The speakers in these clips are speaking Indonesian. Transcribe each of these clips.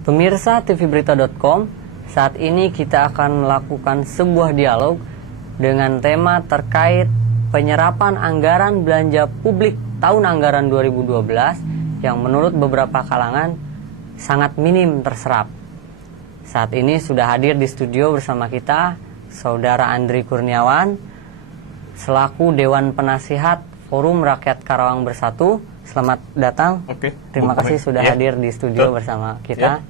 Pemirsa tvberita.com, saat ini kita akan melakukan sebuah dialog dengan tema terkait penyerapan anggaran belanja publik tahun anggaran 2012 yang menurut beberapa kalangan sangat minim terserap. Saat ini sudah hadir di studio bersama kita Saudara Andri Kurniawan selaku Dewan Penasihat Forum Rakyat Karawang Bersatu. Selamat datang. Oke. Terima kasih sudah hadir di studio bersama kita.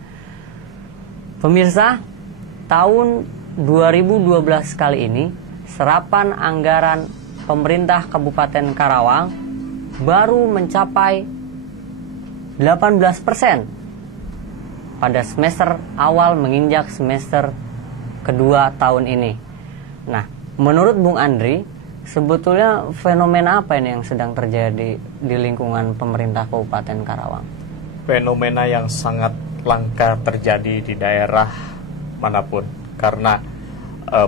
Pemirsa, tahun 2012 kali ini serapan anggaran pemerintah Kabupaten Karawang baru mencapai 18% pada semester awal menginjak semester kedua tahun ini. Nah, menurut Bung Andri, sebetulnya fenomena apa ini yang sedang terjadi di lingkungan pemerintah Kabupaten Karawang? Fenomena yang sangat langka terjadi di daerah manapun karena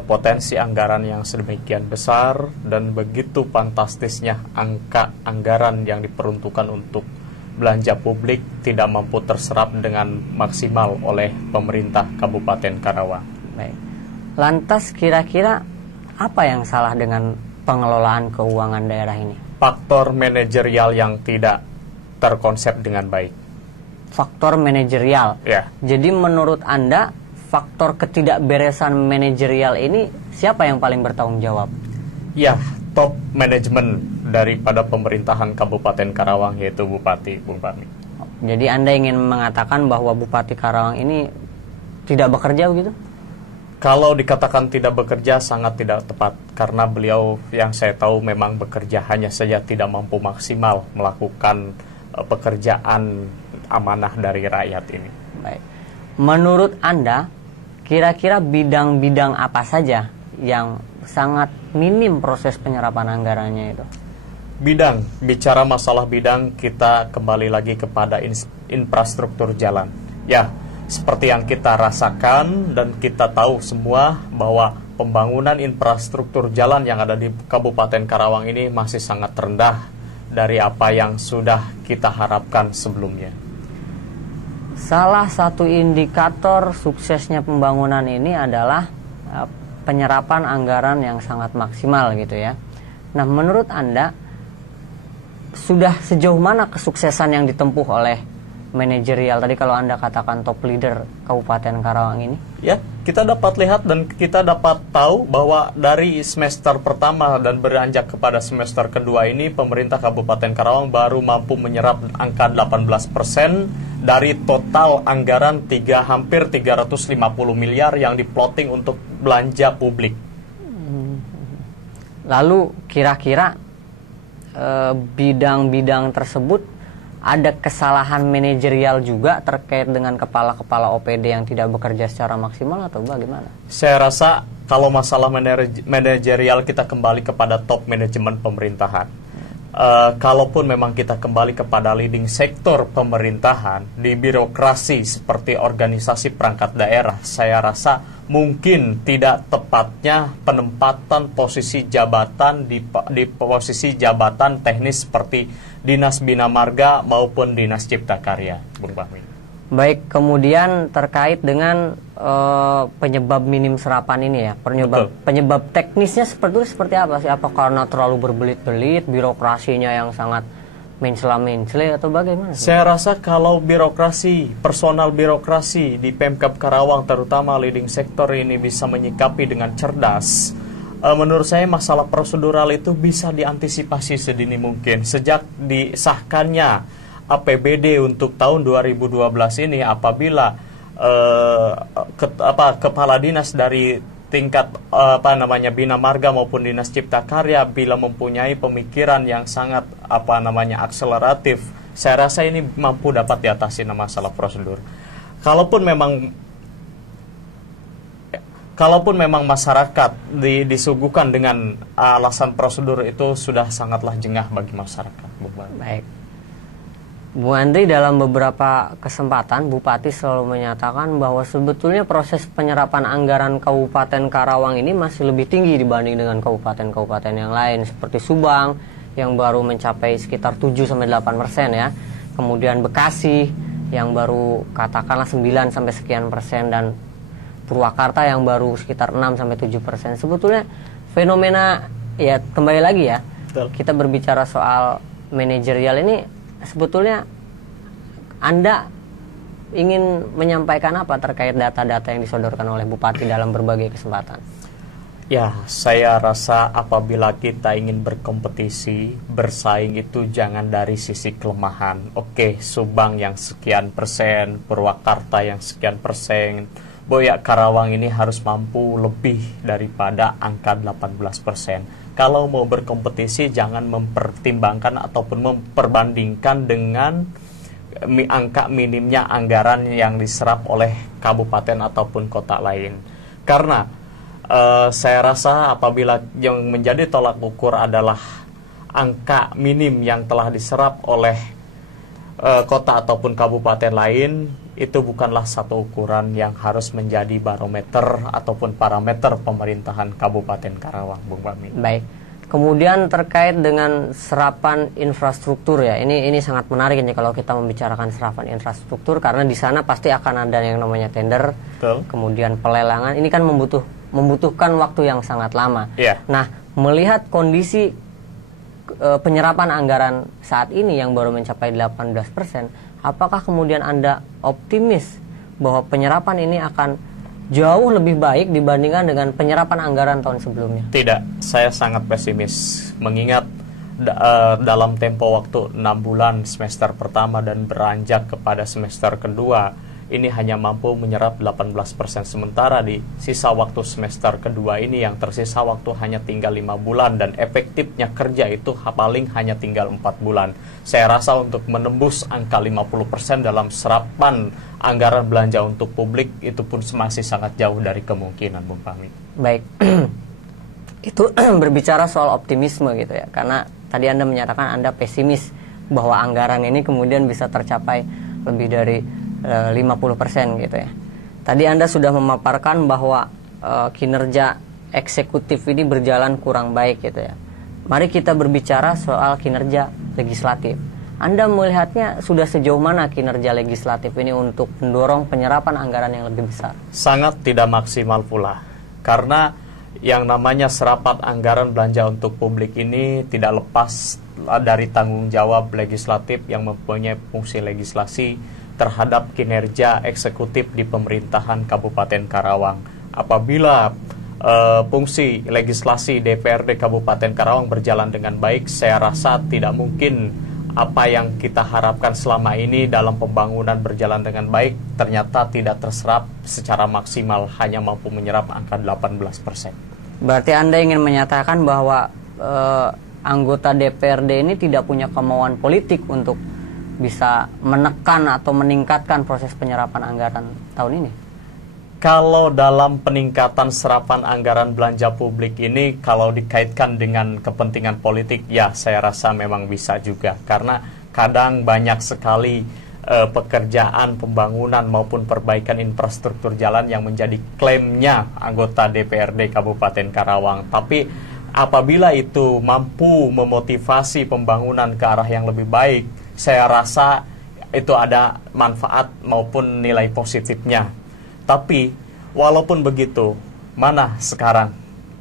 potensi anggaran yang sedemikian besar dan begitu fantastisnya angka anggaran yang diperuntukkan untuk belanja publik tidak mampu terserap dengan maksimal oleh pemerintah Kabupaten Karawang. Baik. Lantas kira-kira apa yang salah dengan pengelolaan keuangan daerah ini? Faktor manajerial yang tidak terkonsep dengan baik. Faktor manajerial. Ya. Jadi menurut Anda faktor ketidakberesan manajerial ini siapa yang paling bertanggung jawab? Ya, top manajemen daripada pemerintahan Kabupaten Karawang yaitu Bupati, Bung Fahmi. Jadi Anda ingin mengatakan bahwa Bupati Karawang ini tidak bekerja begitu? Kalau dikatakan tidak bekerja sangat tidak tepat karena beliau yang saya tahu memang bekerja, hanya saja tidak mampu maksimal melakukan pekerjaan amanah dari rakyat ini. Baik. Menurut Anda, kira-kira bidang-bidang apa saja yang sangat minim proses penyerapan anggarannya itu? Bidang, bicara masalah bidang, kita kembali lagi kepada infrastruktur jalan. Ya, seperti yang kita rasakan dan kita tahu semua bahwa pembangunan infrastruktur jalan yang ada di Kabupaten Karawang ini masih sangat rendah dari apa yang sudah kita harapkan sebelumnya. Salah satu indikator suksesnya pembangunan ini adalah penyerapan anggaran yang sangat maksimal gitu ya. Nah, menurut Anda sudah sejauh mana kesuksesan yang ditempuh oleh manajerial tadi kalau Anda katakan top leader Kabupaten Karawang ini? Ya, kita dapat lihat dan kita dapat tahu bahwa dari semester pertama dan beranjak kepada semester kedua ini pemerintah Kabupaten Karawang baru mampu menyerap angka 18% dari total anggaran hampir 350 miliar yang diplotting untuk belanja publik. Lalu kira-kira bidang-bidang tersebut ada kesalahan manajerial juga terkait dengan kepala-kepala OPD yang tidak bekerja secara maksimal atau bagaimana? Saya rasa kalau masalah manajerial kita kembali kepada top manajemen pemerintahan. Kalaupun memang kita kembali kepada leading sektor pemerintahan di birokrasi seperti organisasi perangkat daerah, saya rasa mungkin tidak tepatnya penempatan posisi jabatan di posisi jabatan teknis seperti Dinas Bina Marga maupun Dinas Cipta Karya, Bung Fahmi. Baik, kemudian terkait dengan penyebab minim serapan ini ya, penyebab teknisnya seperti apa sih? Apa karena terlalu berbelit-belit, birokrasinya yang sangat mencela-mencela atau bagaimana? Saya rasa kalau birokrasi, personal birokrasi di Pemkab Karawang terutama leading sektor ini bisa menyikapi dengan cerdas, menurut saya masalah prosedural itu bisa diantisipasi sedini mungkin. Sejak disahkannya APBD untuk tahun 2012 ini, apabila kepala dinas dari tingkat Bina Marga maupun Dinas Cipta Karya bila mempunyai pemikiran yang sangat akseleratif, saya rasa ini mampu dapat diatasi masalah prosedur. Kalaupun memang masyarakat disuguhkan dengan alasan prosedur itu sudah sangatlah jengah bagi masyarakat. Baik. Bu Andri, dalam beberapa kesempatan Bupati selalu menyatakan bahwa sebetulnya proses penyerapan anggaran Kabupaten Karawang ini masih lebih tinggi dibanding dengan kabupaten-kabupaten yang lain seperti Subang yang baru mencapai sekitar 7-8% ya. Kemudian Bekasi yang baru katakanlah 9 sampai sekian persen, dan Purwakarta yang baru sekitar 6 sampai 7%. Sebetulnya fenomena, ya kembali lagi ya, Betul. kita berbicara soal manajerial ini, sebetulnya Anda ingin menyampaikan apa terkait data-data yang disodorkan oleh Bupati dalam berbagai kesempatan? Ya, saya rasa apabila kita ingin berkompetisi, bersaing itu jangan dari sisi kelemahan. Oke, Subang yang sekian persen, Purwakarta yang sekian persen, Boya Karawang ini harus mampu lebih daripada angka 18%. Kalau mau berkompetisi jangan mempertimbangkan ataupun memperbandingkan dengan angka minimnya anggaran yang diserap oleh kabupaten ataupun kota lain. Karena saya rasa apabila yang menjadi tolak ukur adalah angka minim yang telah diserap oleh kota ataupun kabupaten lain, itu bukanlah satu ukuran yang harus menjadi barometer ataupun parameter pemerintahan Kabupaten Karawang, Bung Fahmi. Baik. Kemudian terkait dengan serapan infrastruktur ya, ini sangat menarik ini kalau kita membicarakan serapan infrastruktur, karena di sana pasti akan ada yang namanya tender, Betul. kemudian pelelangan. Ini kan membutuhkan waktu yang sangat lama. Iya. Nah, melihat kondisi penyerapan anggaran saat ini yang baru mencapai 18%, apakah kemudian Anda optimis bahwa penyerapan ini akan jauh lebih baik dibandingkan dengan penyerapan anggaran tahun sebelumnya? Tidak, saya sangat pesimis mengingat dalam tempo waktu 6 bulan semester pertama dan beranjak kepada semester kedua ini hanya mampu menyerap 18%, sementara di sisa waktu semester kedua ini yang tersisa waktu hanya tinggal 5 bulan dan efektifnya kerja itu paling hanya tinggal 4 bulan. Saya rasa untuk menembus angka 50% dalam serapan anggaran belanja untuk publik itu pun masih sangat jauh dari kemungkinan, Bung Fahmi. Baik. Itu berbicara soal optimisme gitu ya, karena tadi Anda menyatakan Anda pesimis bahwa anggaran ini kemudian bisa tercapai lebih dari 50% gitu ya. Tadi Anda sudah memaparkan bahwa kinerja eksekutif ini berjalan kurang baik gitu ya. Mari kita berbicara soal kinerja legislatif. Anda melihatnya sudah sejauh mana kinerja legislatif ini untuk mendorong penyerapan anggaran yang lebih besar? Sangat tidak maksimal pula, karena yang namanya serapan anggaran belanja untuk publik ini tidak lepas dari tanggung jawab legislatif yang mempunyai fungsi legislasi terhadap kinerja eksekutif di pemerintahan Kabupaten Karawang. Apabila fungsi legislasi DPRD Kabupaten Karawang berjalan dengan baik, saya rasa tidak mungkin apa yang kita harapkan selama ini dalam pembangunan berjalan dengan baik ternyata tidak terserap secara maksimal, hanya mampu menyerap angka 18%. Berarti Anda ingin menyatakan bahwa anggota DPRD ini tidak punya kemauan politik untuk bisa menekan atau meningkatkan proses penyerapan anggaran tahun ini? Kalau dalam peningkatan serapan anggaran belanja publik ini, kalau dikaitkan dengan kepentingan politik, ya saya rasa memang bisa juga. Karena kadang banyak sekali pekerjaan pembangunan maupun perbaikan infrastruktur jalan yang menjadi klaimnya anggota DPRD Kabupaten Karawang. Tapi apabila itu mampu memotivasi pembangunan ke arah yang lebih baik, saya rasa itu ada manfaat maupun nilai positifnya. Tapi walaupun begitu, mana sekarang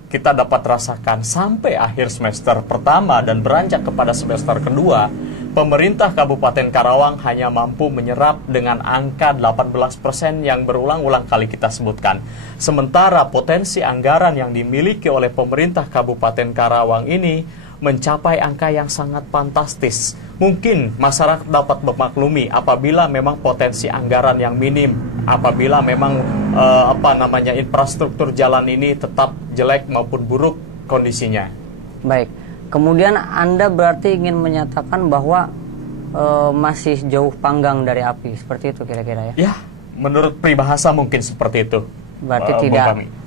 kita dapat rasakan sampai akhir semester pertama dan beranjak kepada semester kedua, pemerintah Kabupaten Karawang hanya mampu menyerap dengan angka 18% yang berulang-ulang kali kita sebutkan. Sementara potensi anggaran yang dimiliki oleh pemerintah Kabupaten Karawang ini mencapai angka yang sangat fantastis. Mungkin masyarakat dapat memaklumi apabila memang potensi anggaran yang minim, apabila memang infrastruktur jalan ini tetap jelek maupun buruk kondisinya. Baik. Kemudian Anda berarti ingin menyatakan bahwa masih jauh panggang dari api, seperti itu kira-kira ya? Ya, menurut peribahasa mungkin seperti itu. Berarti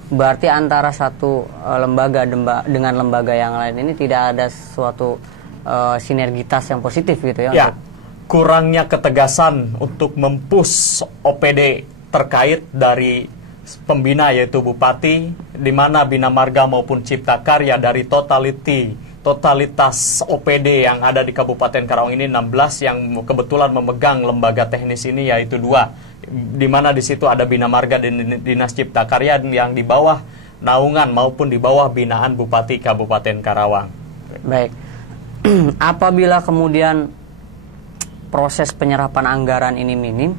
berarti antara satu lembaga dengan lembaga yang lain ini tidak ada suatu sinergitas yang positif gitu ya? Ya, kurangnya ketegasan untuk mempush OPD terkait dari pembina yaitu Bupati, di mana Bina Marga maupun Cipta Karya dari totality totalitas OPD yang ada di Kabupaten Karawang ini 16, yang kebetulan memegang lembaga teknis ini yaitu 2, di mana di situ ada Bina Marga dan Dinas Cipta Karya yang di bawah naungan maupun di bawah binaan Bupati Kabupaten Karawang. Baik. Apabila kemudian proses penyerapan anggaran ini minim,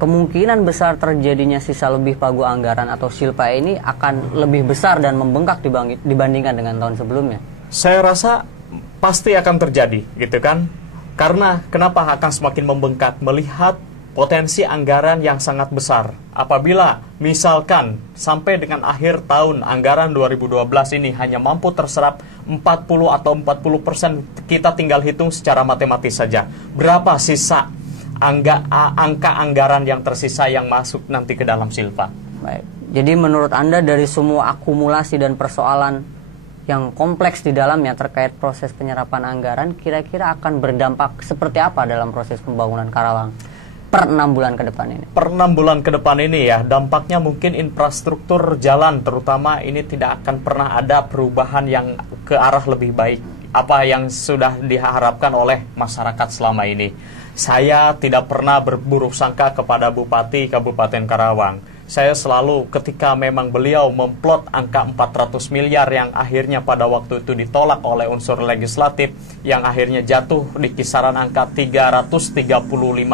kemungkinan besar terjadinya sisa lebih pagu anggaran atau silpa ini akan lebih besar dan membengkak dibandingkan dengan tahun sebelumnya. Saya rasa pasti akan terjadi, gitu kan? Karena kenapa akan semakin membengkak? Melihat potensi anggaran yang sangat besar. Apabila misalkan sampai dengan akhir tahun anggaran 2012 ini hanya mampu terserap 40 atau 40%, kita tinggal hitung secara matematis saja. Berapa sisa angka anggaran yang tersisa yang masuk nanti ke dalam silpa? Baik. Jadi menurut Anda dari semua akumulasi dan persoalan yang kompleks di dalamnya terkait proses penyerapan anggaran, kira-kira akan berdampak seperti apa dalam proses pembangunan Karawang per 6 bulan ke depan ini? Per 6 bulan ke depan ini ya, dampaknya mungkin infrastruktur jalan terutama ini tidak akan pernah ada perubahan yang ke arah lebih baik apa yang sudah diharapkan oleh masyarakat selama ini. Saya tidak pernah berburuk sangka kepada Bupati Kabupaten Karawang. Saya selalu ketika memang beliau memplot angka 400 miliar yang akhirnya pada waktu itu ditolak oleh unsur legislatif, yang akhirnya jatuh di kisaran angka 335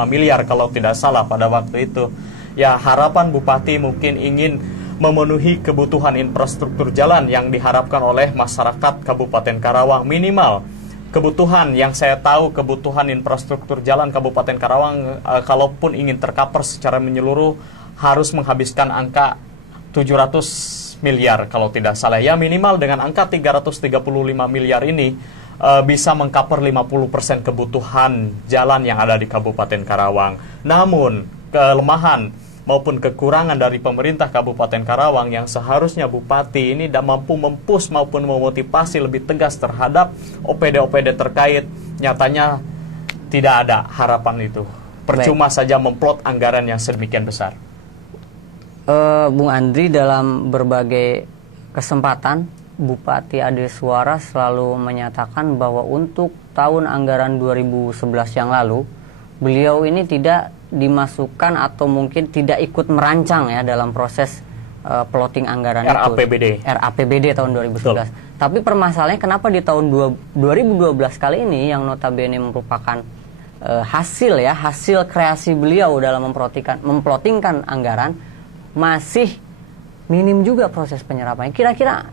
miliar kalau tidak salah pada waktu itu. Ya, harapan Bupati mungkin ingin memenuhi kebutuhan infrastruktur jalan yang diharapkan oleh masyarakat Kabupaten Karawang. Minimal kebutuhan yang saya tahu, kebutuhan infrastruktur jalan Kabupaten Karawang kalaupun ingin tercover secara menyeluruh harus menghabiskan angka 700 miliar kalau tidak salah. Ya, minimal dengan angka 335 miliar ini bisa mengcover 50% kebutuhan jalan yang ada di Kabupaten Karawang. Namun kelemahan maupun kekurangan dari pemerintah Kabupaten Karawang yang seharusnya Bupati ini tidak mampu mempush maupun memotivasi lebih tegas terhadap OPD-OPD terkait, nyatanya tidak ada harapan itu. Percuma saja memplot anggaran yang sedemikian besar. Bung Andri, dalam berbagai kesempatan Bupati Adeswara selalu menyatakan bahwa untuk tahun anggaran 2011 yang lalu beliau ini tidak dimasukkan atau mungkin tidak ikut merancang ya dalam proses plotting anggaran RAPBD tahun 2011. Betul. Tapi permasalahannya kenapa di tahun 2012 kali ini yang notabene merupakan hasil kreasi beliau dalam memplottingkan anggaran masih minim juga proses penyerapannya. Kira-kira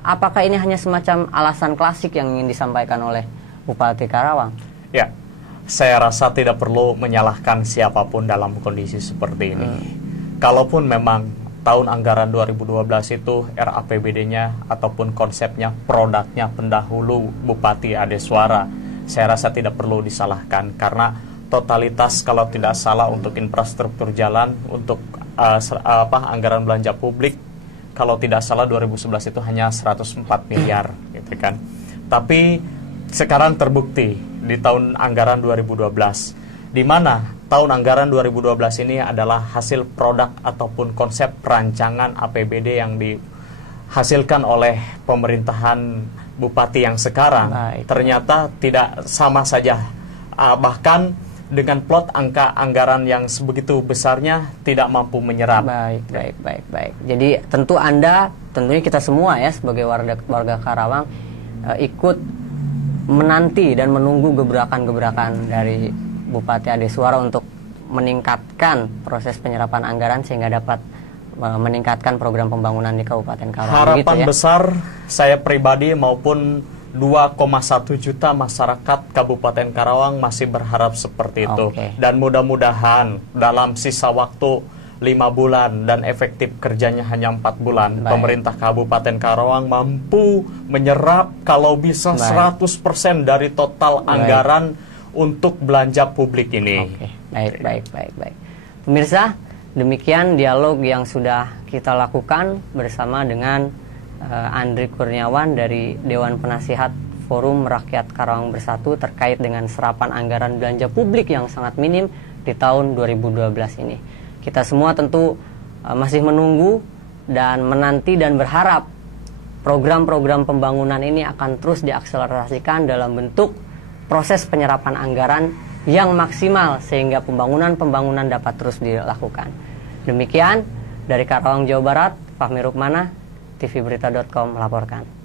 apakah ini hanya semacam alasan klasik yang ingin disampaikan oleh Bupati Karawang? Ya, saya rasa tidak perlu menyalahkan siapapun dalam kondisi seperti ini. Kalaupun memang tahun anggaran 2012 itu RAPBD-nya ataupun konsepnya, produknya pendahulu Bupati Adeswara, saya rasa tidak perlu disalahkan karena totalitas kalau tidak salah untuk infrastruktur jalan, untuk anggaran belanja publik kalau tidak salah 2011 itu hanya 104 miliar gitu kan. Tapi sekarang terbukti di tahun anggaran 2012 di mana tahun anggaran 2012 ini adalah hasil produk ataupun konsep perancangan APBD yang dihasilkan oleh pemerintahan Bupati yang sekarang. Baik. Ternyata tidak sama saja, bahkan dengan plot angka anggaran yang sebegitu besarnya tidak mampu menyerap. Baik. Jadi tentunya kita semua ya sebagai warga Karawang ikut menanti dan menunggu gebrakan-gebrakan dari Bupati Adeswara untuk meningkatkan proses penyerapan anggaran sehingga dapat meningkatkan program pembangunan di Kabupaten Karawang. Harapan besar saya pribadi maupun 2,1 juta masyarakat Kabupaten Karawang masih berharap seperti itu. Dan mudah-mudahan dalam sisa waktu 5 bulan dan efektif kerjanya hanya 4 bulan, pemerintah Kabupaten Karawang mampu menyerap kalau bisa 100% dari total anggaran untuk belanja publik ini. Baik. Pemirsa, demikian dialog yang sudah kita lakukan bersama dengan Andri Kurniawan dari Dewan Penasihat Forum Rakyat Karawang Bersatu terkait dengan serapan anggaran belanja publik yang sangat minim di tahun 2012 ini. Kita semua tentu masih menunggu dan menanti dan berharap program-program pembangunan ini akan terus diakselerasikan dalam bentuk proses penyerapan anggaran yang maksimal sehingga pembangunan dapat terus dilakukan. Demikian dari Karawang, Jawa Barat, Fahmi Rukmana, tvberita.com melaporkan.